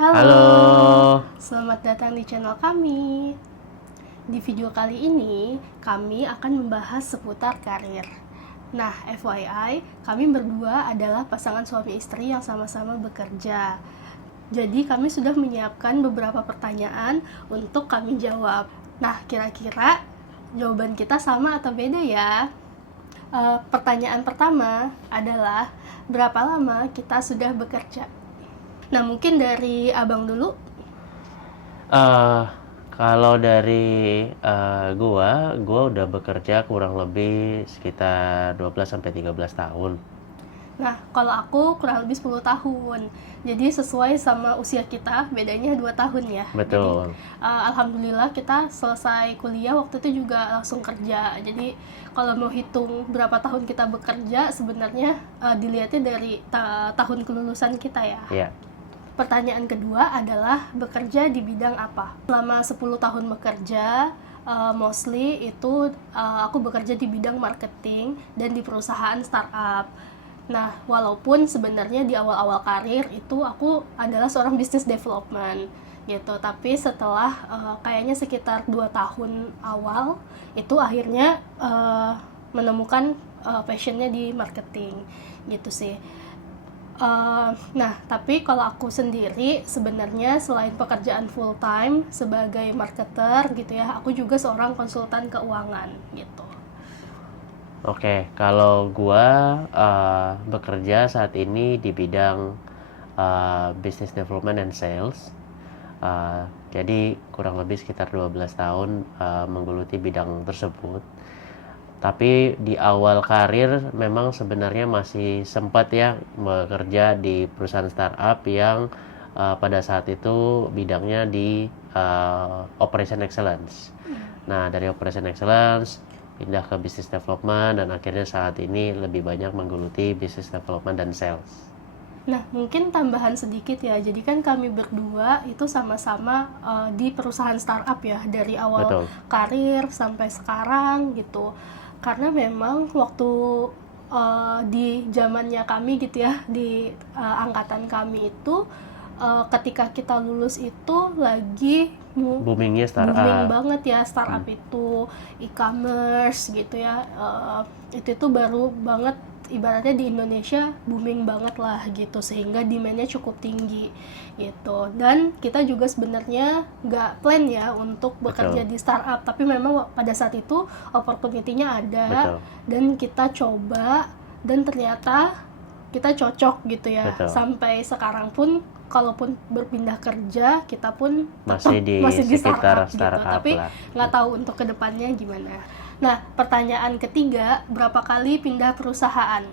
Halo, Halo. selamat datang di channel kami. Di video kali ini, kami akan membahas seputar karir. Nah, FYI, kami berdua adalah pasangan suami istri yang sama-sama bekerja. Jadi, kami sudah menyiapkan beberapa pertanyaan untuk kami jawab. Nah, kira-kira jawaban kita sama atau beda ya? Pertanyaan pertama adalah, berapa lama kita sudah bekerja? Nah, mungkin dari abang dulu. eh Kalau dari gua udah bekerja kurang lebih sekitar 12 sampai 13 tahun. Nah, kalau aku kurang lebih 10 tahun. Jadi sesuai sama usia kita, bedanya 2 tahun ya. Jadi Betul. alhamdulillah kita selesai kuliah waktu itu juga langsung kerja. Jadi kalau mau hitung berapa tahun kita bekerja, sebenarnya dilihatnya dari tahun kelulusan kita ya. Ya. Pertanyaan kedua adalah bekerja di bidang apa? Selama 10 tahun bekerja, mostly itu aku bekerja di bidang marketing dan di perusahaan startup. Nah, walaupun sebenarnya di awal-awal karir itu aku adalah seorang business development gitu, tapi setelah kayaknya sekitar 2 tahun awal itu akhirnya menemukan passionnya di marketing gitu sih. Nah, tapi kalau aku sendiri sebenarnya selain pekerjaan full time sebagai marketer gitu ya, aku juga seorang konsultan keuangan gitu. Oke, kalau gua bekerja saat ini di bidang business development and sales. Jadi kurang lebih sekitar 12 tahun menggeluti bidang tersebut. Tapi di awal karir memang sebenarnya masih sempat ya bekerja di perusahaan startup yang pada saat itu bidangnya di operation excellence. Nah, dari operation excellence pindah ke business development dan akhirnya saat ini lebih banyak menggeluti business development dan sales. Nah, mungkin tambahan sedikit ya. Jadi kan kami berdua itu sama-sama di perusahaan startup ya, dari awal Betul. karir sampai sekarang gitu. Karena memang waktu di zamannya kami gitu ya, di angkatan kami itu ketika kita lulus itu lagi Boomingnya booming startup. banget ya startup itu, e-commerce gitu ya. Itu tuh baru banget, ibaratnya di Indonesia booming banget lah gitu, sehingga demand-nya cukup tinggi gitu. Dan kita juga sebenarnya nggak plan ya untuk bekerja Betul. di startup, tapi memang pada saat itu opportunity-nya ada Betul. dan kita coba dan ternyata kita cocok gitu ya. Betul. Sampai sekarang pun kalaupun berpindah kerja, kita pun tetap Masih di masih di sekitar startup gitu. startup Tapi lah. nggak tahu untuk kedepannya gimana. Nah, pertanyaan ketiga, berapa kali pindah perusahaan?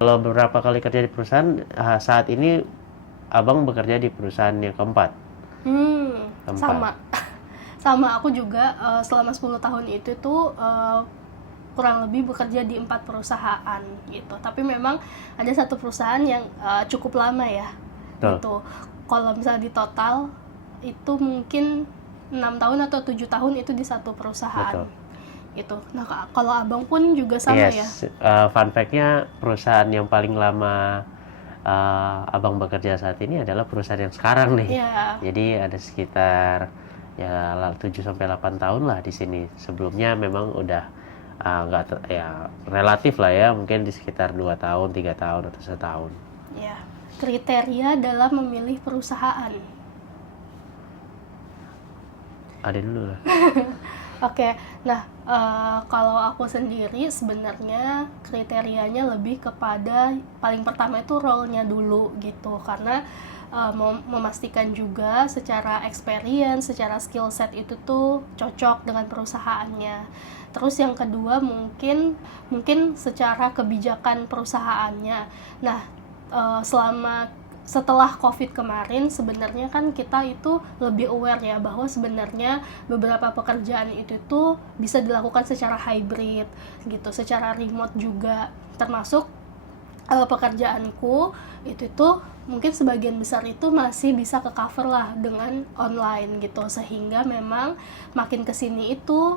Kalau beberapa kali kerja di perusahaan, saat ini abang bekerja di perusahaan yang keempat. Sama. Sama aku juga selama 10 tahun itu tuh kurang lebih bekerja di 4 perusahaan gitu. Tapi memang ada satu perusahaan yang cukup lama ya. Betul. Gitu. Kalau misalnya di total itu mungkin 6 tahun atau 7 tahun itu di satu perusahaan. Betul. Gitu. Nah, kalau abang pun juga sama ya. Yes. Fun fact-nya perusahaan yang paling lama abang bekerja saat ini adalah perusahaan yang sekarang nih. Ya. Jadi ada sekitar ya 7 sampai 8 tahun lah di sini. Sebelumnya memang udah nggak ya relatif lah ya, mungkin di sekitar 2 tahun, 3 tahun atau setahun. Ya. Kriteria dalam memilih perusahaan. Ada dulu lah. Oke, nah kalau aku sendiri sebenarnya kriterianya lebih kepada paling pertama itu role-nya dulu gitu, karena memastikan juga secara experience, secara skill set itu tuh cocok dengan perusahaannya. Terus yang kedua mungkin secara kebijakan perusahaannya. Nah, setelah COVID kemarin sebenarnya kan kita itu lebih aware ya bahwa sebenarnya beberapa pekerjaan itu tuh bisa dilakukan secara hybrid gitu, secara remote juga, termasuk pekerjaanku itu tuh mungkin sebagian besar itu masih bisa ke cover lah dengan online gitu, sehingga memang makin kesini itu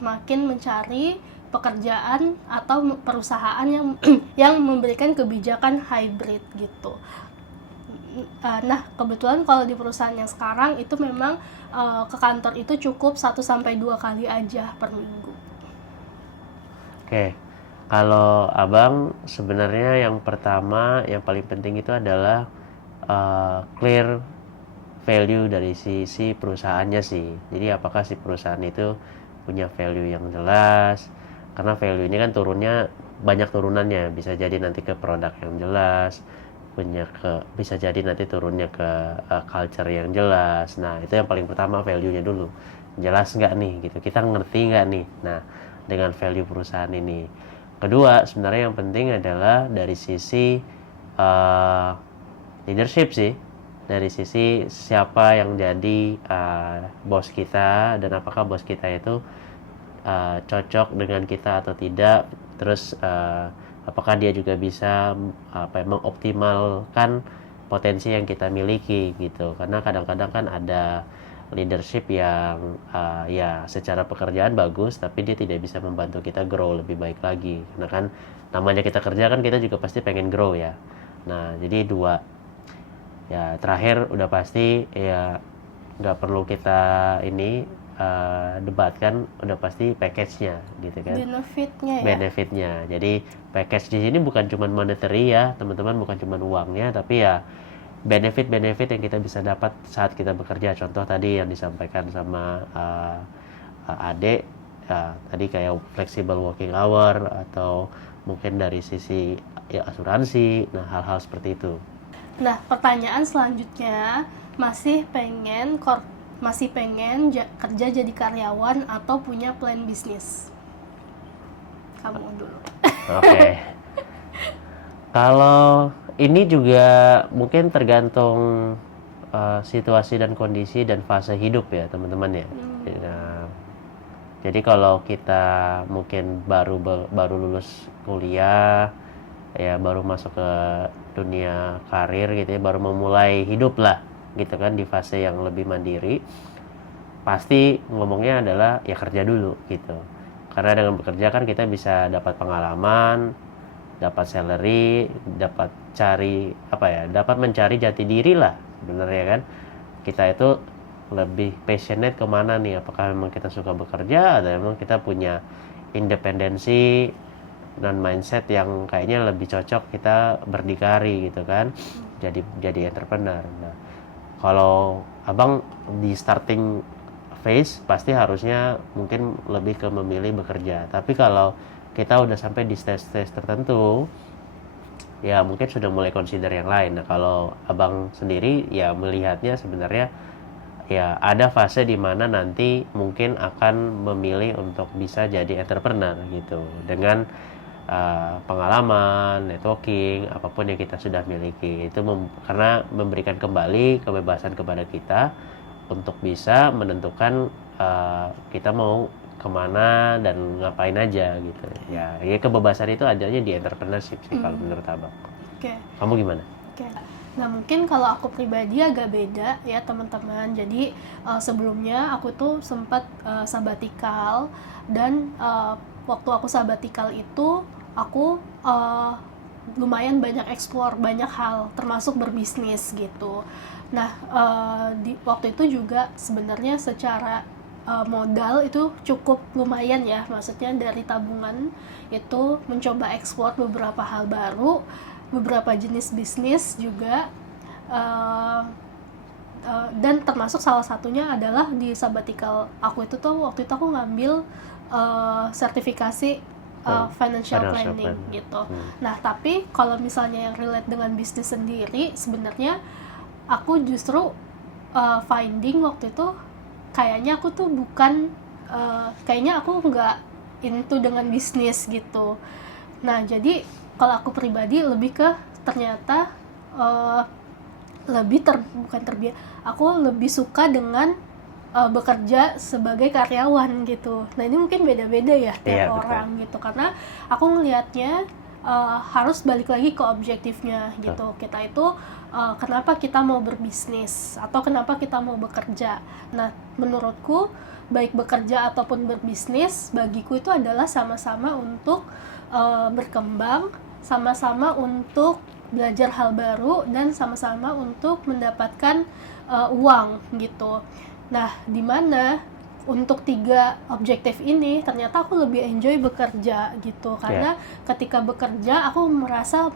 makin mencari pekerjaan atau perusahaan yang yang memberikan kebijakan hybrid gitu. Nah, kebetulan kalau di perusahaan yang sekarang itu memang ke kantor itu cukup 1 sampai 2 kali aja per minggu. Oke, kalau abang sebenarnya yang pertama yang paling penting itu adalah clear value dari si perusahaannya sih. Jadi apakah si perusahaan itu punya value yang jelas? Karena value ini kan turunnya banyak turunannya. Bisa jadi nanti ke produk yang jelas, bisa jadi nanti turunnya ke culture yang jelas. Nah, itu yang paling pertama, value-nya dulu. Jelas nggak nih gitu. Kita ngerti nggak nih? Nah, dengan value perusahaan ini. Kedua, sebenarnya yang penting adalah dari sisi leadership sih, dari sisi siapa yang jadi bos kita dan apakah bos kita itu cocok dengan kita atau tidak, terus apakah dia juga bisa mengoptimalkan potensi yang kita miliki gitu. Karena kadang-kadang kan ada leadership yang ya secara pekerjaan bagus tapi dia tidak bisa membantu kita grow lebih baik lagi, karena kan namanya kita kerja kan kita juga pasti pengen grow ya. Nah, jadi dua. Ya, terakhir udah pasti ya nggak perlu kita ini debatkan, udah pasti package-nya gitu kan. Benefitnya ya. Benefitnya. Jadi package di sini bukan cuma monetary ya, teman-teman, bukan cuma uangnya, tapi ya benefit-benefit yang kita bisa dapat saat kita bekerja. Contoh tadi yang disampaikan sama Ade, ya, tadi kayak flexible working hour atau mungkin dari sisi ya asuransi. Nah, hal-hal seperti itu. Nah, pertanyaan selanjutnya, masih pengen kerja jadi karyawan atau punya plan bisnis? Kamu dulu. Oke. Kalau ini juga mungkin tergantung situasi dan kondisi dan fase hidup ya, teman-teman ya. Nah, jadi kalau kita mungkin baru lulus kuliah, ya baru masuk ke dunia karir gitu ya, baru memulai hidup lah gitu kan, di fase yang lebih mandiri, pasti ngomongnya adalah ya kerja dulu gitu. Karena dengan bekerja kan kita bisa dapat pengalaman, dapat salary, dapat dapat mencari jati diri lah sebenarnya kan. Kita itu lebih passionate kemana nih, apakah memang kita suka bekerja atau memang kita punya independensi dan mindset yang kayaknya lebih cocok kita berdikari gitu kan, jadi entrepreneur. Nah, kalau abang di starting phase pasti harusnya mungkin lebih ke memilih bekerja, tapi kalau kita udah sampai di stage tertentu ya mungkin sudah mulai consider yang lain. Nah, kalau abang sendiri ya melihatnya sebenarnya ya ada fase di mana nanti mungkin akan memilih untuk bisa jadi entrepreneur gitu, dengan pengalaman, networking, apapun yang kita sudah miliki itu karena memberikan kembali kebebasan kepada kita untuk bisa menentukan kita mau kemana dan ngapain aja gitu ya. Ya kebebasan itu adanya di entrepreneurship sih kalau menurut abang. Oke. Kamu gimana? Oke. Nah, mungkin kalau aku pribadi agak beda ya teman-teman. Jadi sebelumnya aku tuh sempat sabatikal, dan waktu aku sabatikal itu aku lumayan banyak explore banyak hal, termasuk berbisnis gitu. Nah, waktu itu juga sebenarnya secara modal itu cukup lumayan ya, maksudnya dari tabungan itu mencoba explore beberapa hal baru, beberapa jenis bisnis juga, dan termasuk salah satunya adalah di sabbatical aku itu tuh waktu itu aku ngambil sertifikasi financial planning gitu. Nah, tapi kalau misalnya yang relate dengan bisnis sendiri, sebenarnya aku justru finding waktu itu kayaknya aku tuh bukan kayaknya aku nggak into dengan bisnis gitu. Nah, jadi kalau aku pribadi lebih ke ternyata aku lebih suka dengan bekerja sebagai karyawan gitu. Nah, ini mungkin beda-beda ya tiap orang gitu, karena aku ngelihatnya harus balik lagi ke objektifnya gitu. Kita itu kenapa kita mau berbisnis atau kenapa kita mau bekerja. Nah, menurutku baik bekerja ataupun berbisnis bagiku itu adalah sama-sama untuk berkembang, sama-sama untuk belajar hal baru dan sama-sama untuk mendapatkan uang gitu. Nah, di mana untuk 3 objektif ini ternyata aku lebih enjoy bekerja gitu, karena ketika bekerja aku merasa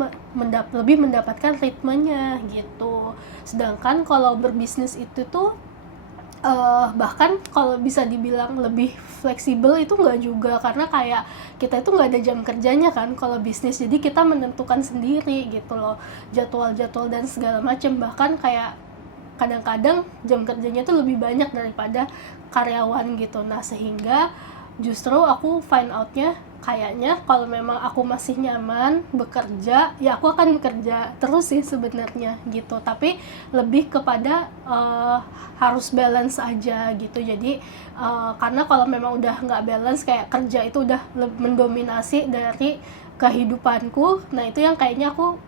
lebih mendapatkan ritmenya gitu. Sedangkan kalau berbisnis itu tuh bahkan kalau bisa dibilang lebih fleksibel itu nggak juga, karena kayak kita itu nggak ada jam kerjanya kan kalau bisnis, jadi kita menentukan sendiri gitu loh jadwal-jadwal dan segala macam. Bahkan kayak kadang-kadang jam kerjanya tuh lebih banyak daripada karyawan gitu. Nah, sehingga justru aku find out-nya kayaknya kalau memang aku masih nyaman bekerja, ya aku akan bekerja terus sih sebenarnya gitu. Tapi lebih kepada harus balance aja gitu. Jadi karena kalau memang udah nggak balance, kayak kerja itu udah mendominasi dari kehidupanku, nah itu yang kayaknya aku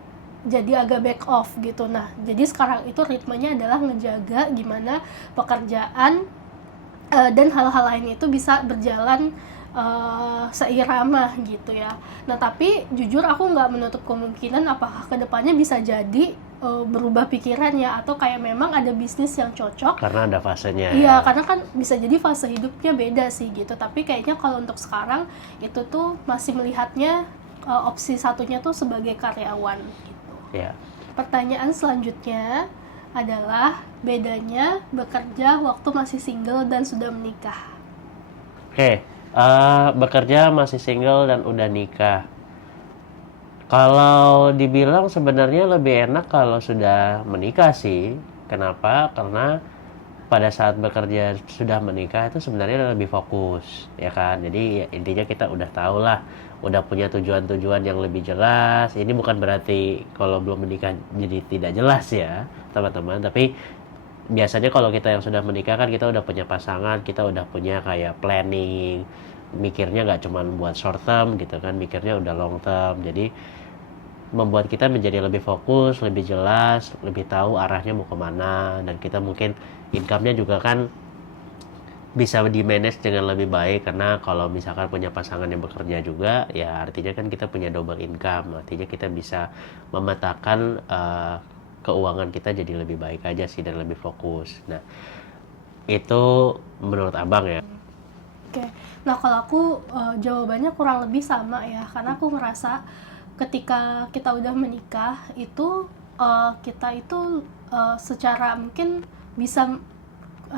jadi agak back off gitu. Nah, jadi sekarang itu ritmenya adalah ngejaga gimana pekerjaan dan hal-hal lain itu bisa berjalan seirama gitu ya. Nah, tapi jujur aku nggak menutup kemungkinan apakah kedepannya bisa jadi berubah pikirannya, atau kayak memang ada bisnis yang cocok. Karena ada fasenya. Iya, karena kan bisa jadi fase hidupnya beda sih gitu. Tapi kayaknya kalau untuk sekarang itu tuh masih melihatnya opsi satunya tuh sebagai karyawan gitu. Ya. Pertanyaan selanjutnya adalah bedanya bekerja waktu masih single dan sudah menikah. Oke, bekerja masih single dan udah nikah. Kalau dibilang sebenarnya lebih enak kalau sudah menikah sih. Kenapa? Karena pada saat bekerja sudah menikah itu sebenarnya lebih fokus, ya kan? Jadi ya, intinya kita udah tahu lah, udah punya tujuan-tujuan yang lebih jelas. Ini bukan berarti kalau belum menikah jadi tidak jelas ya, teman-teman. Tapi biasanya kalau kita yang sudah menikah kan kita udah punya pasangan, kita udah punya kayak planning, mikirnya nggak cuma buat short term gitu kan, mikirnya udah long term. Jadi membuat kita menjadi lebih fokus, lebih jelas, lebih tahu arahnya mau kemana, dan kita mungkin income-nya juga kan bisa di-manage dengan lebih baik. Karena kalau misalkan punya pasangan yang bekerja juga, ya artinya kan kita punya double income, artinya kita bisa memetakan keuangan kita jadi lebih baik aja sih dan lebih fokus. Nah, itu menurut abang ya. Oke, nah kalau aku jawabannya kurang lebih sama ya, karena aku ngerasa ketika kita udah menikah itu kita itu secara mungkin bisa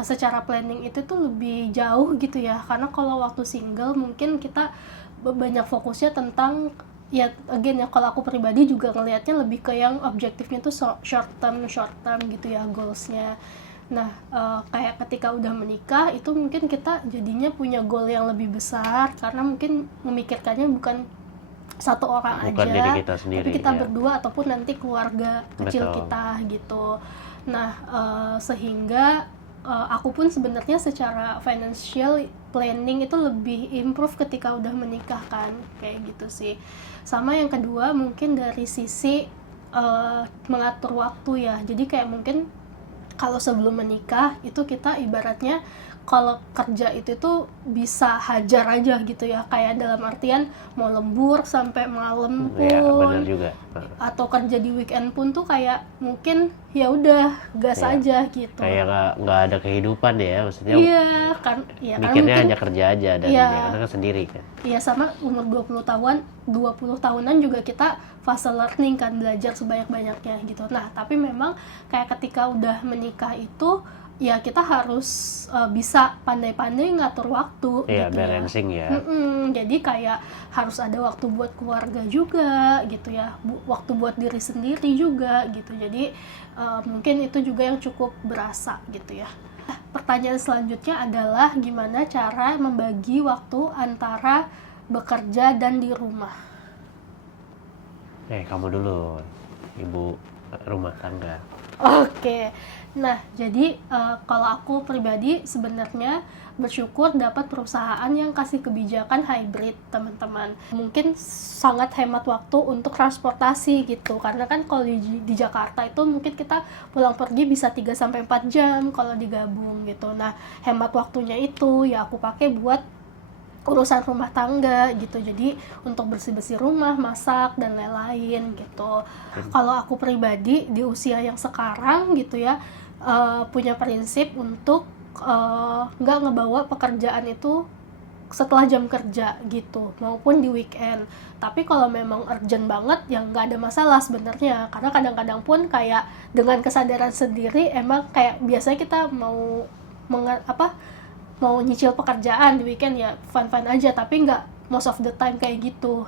secara planning itu tuh lebih jauh gitu ya. Karena kalau waktu single mungkin kita banyak fokusnya tentang, ya again ya, kalau aku pribadi juga ngelihatnya lebih ke yang objektifnya tuh short term gitu ya, goalsnya. Nah, kayak ketika udah menikah itu mungkin kita jadinya punya goal yang lebih besar, karena mungkin memikirkannya bukan satu orang Bukan aja, diri kita sendiri, tapi kita ya. berdua ataupun nanti keluarga kecil Betul. kita gitu. Nah, sehingga aku pun sebenarnya secara financial planning itu lebih improve ketika udah menikah kan, kayak gitu sih. Sama yang kedua mungkin dari sisi mengatur waktu ya. Jadi kayak mungkin kalau sebelum menikah itu kita ibaratnya kalau kerja itu tuh bisa hajar aja gitu ya, kayak dalam artian mau lembur sampai malam Ya, benar pun, juga. atau kerja di weekend pun tuh kayak mungkin ya udah gas Ya, aja gitu. kayak nggak ada kehidupan ya, maksudnya Iya kan, ya kan mikirnya mungkin hanya kerja aja, dan Iya. ya karena kan sendiri kan. iya, sama umur 20 tahunan juga kita fase learning kan, belajar sebanyak-banyaknya gitu. Nah, tapi memang kayak ketika udah menikah itu ya kita harus bisa pandai-pandai ngatur waktu Iya, gitu ya. balancing ya. Jadi kayak harus ada waktu buat keluarga juga gitu ya, waktu buat diri sendiri juga gitu. Jadi mungkin itu juga yang cukup berasa gitu ya. Nah, pertanyaan selanjutnya adalah gimana cara membagi waktu antara bekerja dan di rumah. Kamu dulu, ibu rumah tangga. Oke, nah jadi kalau aku pribadi sebenarnya bersyukur dapat perusahaan yang kasih kebijakan hybrid, teman-teman. Mungkin sangat hemat waktu untuk transportasi gitu, karena kan kalau di Jakarta itu mungkin kita pulang pergi bisa 3-4 jam kalau digabung gitu. Nah, hemat waktunya itu ya aku pakai buat urusan rumah tangga gitu. Jadi untuk bersih-bersih rumah, masak dan lain-lain gitu. Kalau aku pribadi di usia yang sekarang gitu ya, punya prinsip untuk nggak ngebawa pekerjaan itu setelah jam kerja gitu, maupun di weekend. Tapi kalau memang urgent banget ya nggak ada masalah sebenarnya, karena kadang-kadang pun kayak dengan kesadaran sendiri emang kayak biasanya kita mau mau nyicil pekerjaan di weekend ya fun-fun aja, tapi nggak most of the time kayak gitu.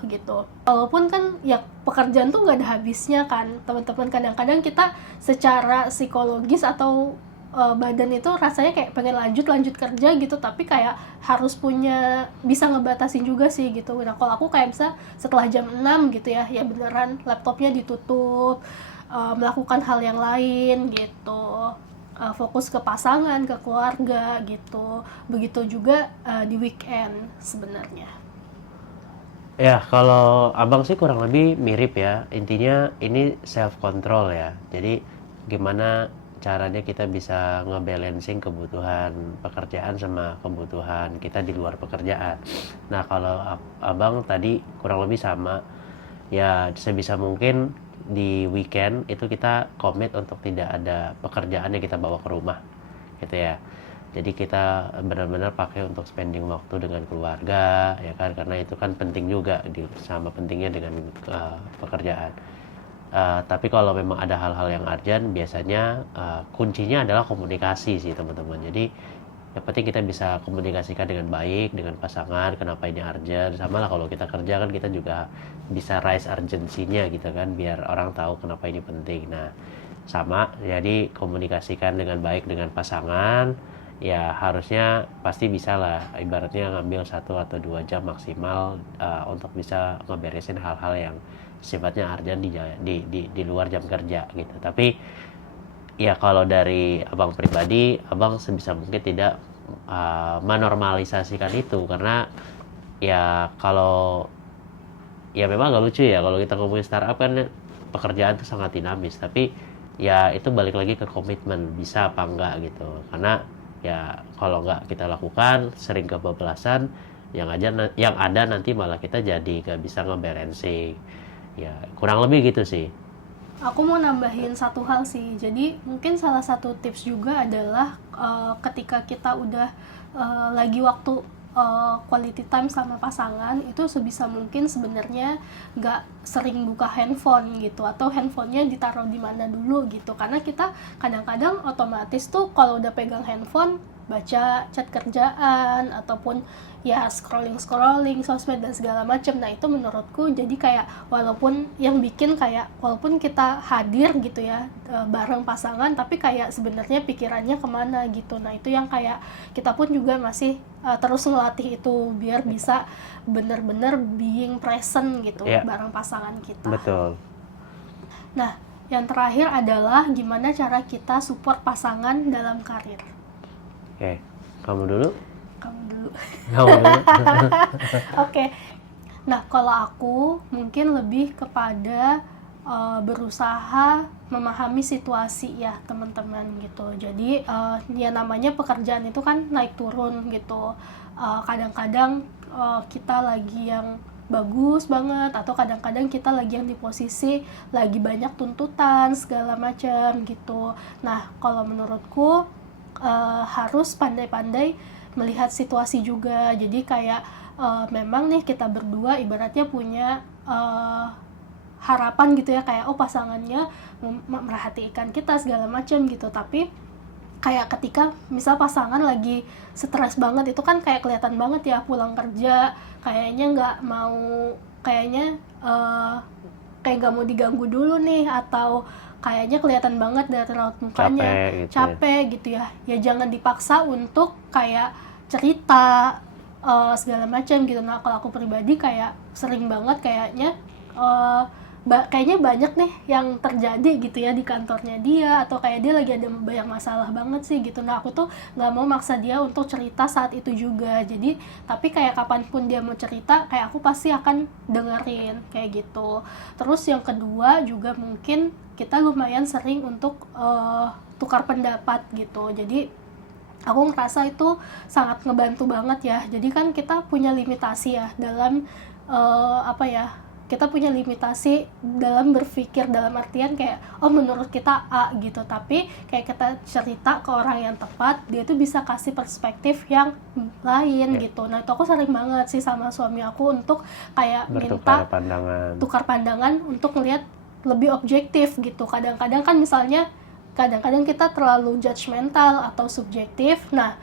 Walaupun kan ya pekerjaan tuh nggak ada habisnya kan teman-teman, kadang-kadang kita secara psikologis atau badan itu rasanya kayak pengen lanjut kerja gitu, tapi kayak harus punya bisa ngebatasin juga sih gitu. Nah kalau aku kayak bisa setelah jam 6 gitu ya beneran laptopnya ditutup, melakukan hal yang lain gitu, fokus ke pasangan, ke keluarga gitu. Begitu juga di weekend sebenarnya. Ya, kalau abang sih kurang lebih mirip ya. Intinya ini self control ya. Jadi gimana caranya kita bisa ngebalancing kebutuhan pekerjaan sama kebutuhan kita di luar pekerjaan. Nah, kalau abang tadi kurang lebih sama. Ya, sebisa mungkin di weekend itu kita komit untuk tidak ada pekerjaan yang kita bawa ke rumah. Gitu ya. Jadi kita benar-benar pakai untuk spending waktu dengan keluarga, ya kan, karena itu kan penting juga sama pentingnya dengan pekerjaan. Tapi kalau memang ada hal-hal yang urgent, biasanya kuncinya adalah komunikasi sih teman-teman. Jadi yang penting kita bisa komunikasikan dengan baik dengan pasangan, kenapa ini urgent. Sama lah kalau kita kerja kan kita juga bisa raise urgency-nya gitu kan, biar orang tahu kenapa ini penting. Nah, sama, jadi komunikasikan dengan baik dengan pasangan. Ya harusnya pasti bisa lah, ibaratnya ngambil 1 atau 2 jam maksimal untuk bisa ngeberesin hal-hal yang sifatnya urgent di luar jam kerja gitu. Tapi ya kalau dari abang pribadi, abang sebisa mungkin tidak menormalisasikan itu, karena ya kalau ya memang agak lucu ya kalau kita ngomongin startup kan pekerjaan itu sangat dinamis, tapi ya itu balik lagi ke komitmen bisa apa enggak gitu. Karena ya kalau nggak kita lakukan sering kebablasan, yang ada nanti malah kita jadi nggak bisa ngebalancing. Ya kurang lebih gitu sih. Aku mau nambahin satu hal sih. Jadi mungkin salah satu tips juga adalah ketika kita udah lagi waktu quality time sama pasangan, itu sebisa mungkin sebenarnya nggak sering buka handphone gitu, atau handphonenya ditaruh di mana dulu gitu, karena kita kadang-kadang otomatis tuh kalau udah pegang handphone baca chat kerjaan ataupun ya scrolling sosmed dan segala macam. Nah itu menurutku jadi kayak walaupun yang bikin kayak walaupun kita hadir gitu ya bareng pasangan, tapi kayak sebenarnya pikirannya kemana gitu. Nah itu yang kayak kita pun juga masih terus ngelatih itu biar bisa bener-bener being present gitu bareng pasangan kita. Betul. Nah yang terakhir adalah gimana cara kita support pasangan dalam karir. Oke, kamu dulu. Oke. Nah, kalau aku mungkin lebih kepada berusaha memahami situasi ya teman-teman gitu. Jadi ya namanya pekerjaan itu kan naik turun gitu. Kadang-kadang kita lagi yang bagus banget, atau kadang-kadang kita lagi yang di posisi lagi banyak tuntutan segala macam gitu. Nah, kalau menurutku harus pandai-pandai melihat situasi juga. Jadi kayak memang nih kita berdua ibaratnya punya harapan gitu ya, kayak pasangannya merhatikan kita segala macam gitu. Tapi kayak ketika misal pasangan lagi stres banget, itu kan kayak kelihatan banget ya pulang kerja kayaknya nggak mau, kayaknya kayak nggak mau diganggu dulu nih, atau kayaknya kelihatan banget dari raut mukanya capek gitu ya. Ya jangan dipaksa untuk kayak cerita segala macam gitu. Nah kalau aku pribadi kayak sering banget kayaknya kayaknya banyak nih yang terjadi gitu ya di kantornya dia, atau kayak dia lagi ada banyak masalah banget sih gitu. Nah aku tuh nggak mau maksa dia untuk cerita saat itu juga. Jadi tapi kayak kapanpun dia mau cerita, kayak aku pasti akan dengerin kayak gitu. Terus yang kedua juga mungkin kita lumayan sering untuk tukar pendapat gitu. Jadi aku ngerasa itu sangat ngebantu banget ya. Jadi kan kita punya limitasi ya dalam kita punya limitasi dalam berpikir, dalam artian kayak oh menurut kita A gitu, tapi kayak kita cerita ke orang yang tepat, dia tuh bisa kasih perspektif yang lain gitu. Nah itu aku sering banget sih sama suami aku untuk kayak minta tukar pandangan untuk ngelihat lebih objektif gitu. Kadang-kadang kan misalnya kadang-kadang kita terlalu judgmental atau subjektif. Nah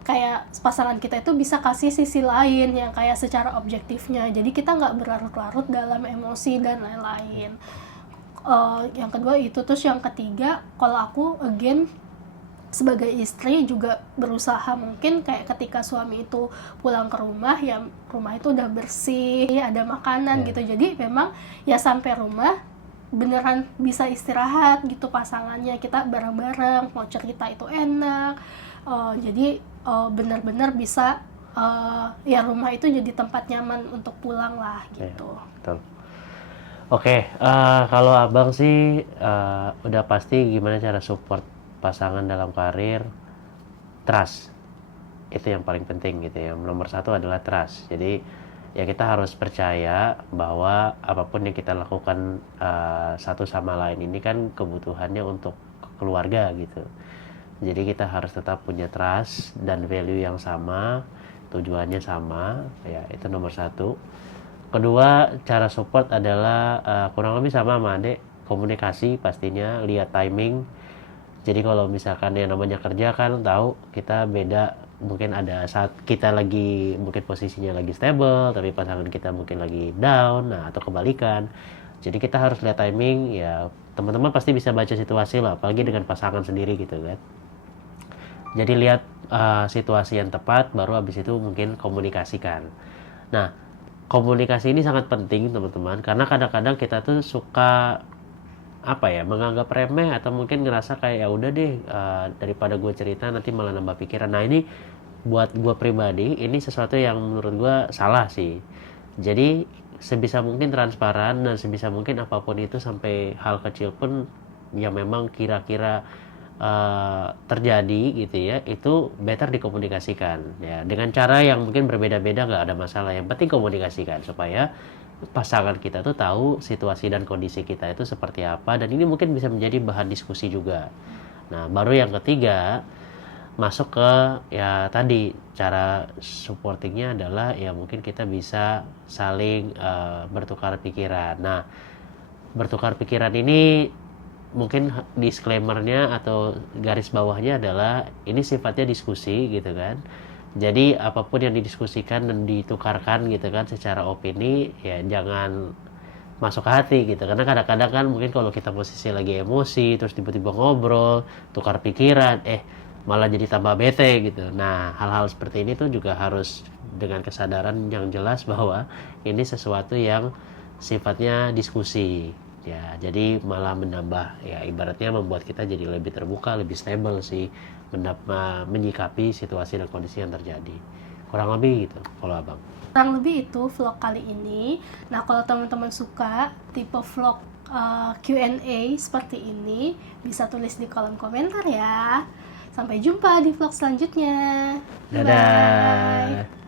kayak pasangan kita itu bisa kasih sisi lain yang kayak secara objektifnya, jadi kita nggak berlarut-larut dalam emosi dan lain-lain. Yang kedua itu. Terus yang ketiga, kalau aku again sebagai istri juga berusaha mungkin kayak ketika suami itu pulang ke rumah, ya rumah itu udah bersih, ada makanan gitu, jadi memang ya sampai rumah beneran bisa istirahat gitu pasangannya, kita bareng-bareng mau cerita itu enak. Jadi benar-benar bisa ya rumah itu jadi tempat nyaman untuk pulang lah gitu. Ya, betul. Oke, kalau abang sih udah pasti gimana cara support pasangan dalam karir. Trust itu yang paling penting gitu ya. Nomor satu adalah trust. Jadi ya kita harus percaya bahwa apapun yang kita lakukan satu sama lain ini kan kebutuhannya untuk keluarga gitu. Jadi kita harus tetap punya trust dan value yang sama, tujuannya sama, ya itu nomor satu. Kedua, cara support adalah kurang lebih sama Adek, komunikasi pastinya, lihat timing. Jadi kalau misalkan yang namanya kerja kan tahu kita beda, mungkin ada saat kita lagi mungkin posisinya lagi stable, tapi pasangan kita mungkin lagi down, nah atau kebalikan. Jadi kita harus lihat timing, ya teman-teman pasti bisa baca situasi lah, apalagi dengan pasangan sendiri gitu kan. Jadi lihat situasi yang tepat, baru habis itu mungkin komunikasikan. Nah, komunikasi ini sangat penting teman-teman, karena kadang-kadang kita tuh suka menganggap remeh atau mungkin ngerasa kayak ya udah deh daripada gue cerita nanti malah nambah pikiran. Nah ini buat gue pribadi ini sesuatu yang menurut gue salah sih. Jadi sebisa mungkin transparan dan sebisa mungkin apapun itu sampai hal kecil pun yang memang kira-kira terjadi gitu ya, itu better dikomunikasikan ya dengan cara yang mungkin berbeda-beda, nggak ada masalah, yang penting komunikasikan supaya pasangan kita tuh tahu situasi dan kondisi kita itu seperti apa, dan ini mungkin bisa menjadi bahan diskusi juga. Nah baru yang ketiga masuk ke ya tadi cara supportingnya adalah ya mungkin kita bisa saling bertukar pikiran. Nah bertukar pikiran ini mungkin disclaimer-nya atau garis bawahnya adalah ini sifatnya diskusi gitu kan. Jadi apapun yang didiskusikan dan ditukarkan gitu kan secara opini ya jangan masuk ke hati gitu. Karena kadang-kadang kan mungkin kalau kita posisi lagi emosi terus tiba-tiba ngobrol, tukar pikiran, malah jadi tambah bete gitu. Nah, hal-hal seperti ini tuh juga harus dengan kesadaran yang jelas bahwa ini sesuatu yang sifatnya diskusi. Ya, jadi malah menambah ya ibaratnya membuat kita jadi lebih terbuka, lebih stable sih menyikapi situasi dan kondisi yang terjadi. Kurang lebih gitu kalau abang. Kurang lebih itu vlog kali ini. Nah kalau teman-teman suka tipe vlog Q&A seperti ini, bisa tulis di kolom komentar ya. Sampai jumpa di vlog selanjutnya. Dadah. Bye.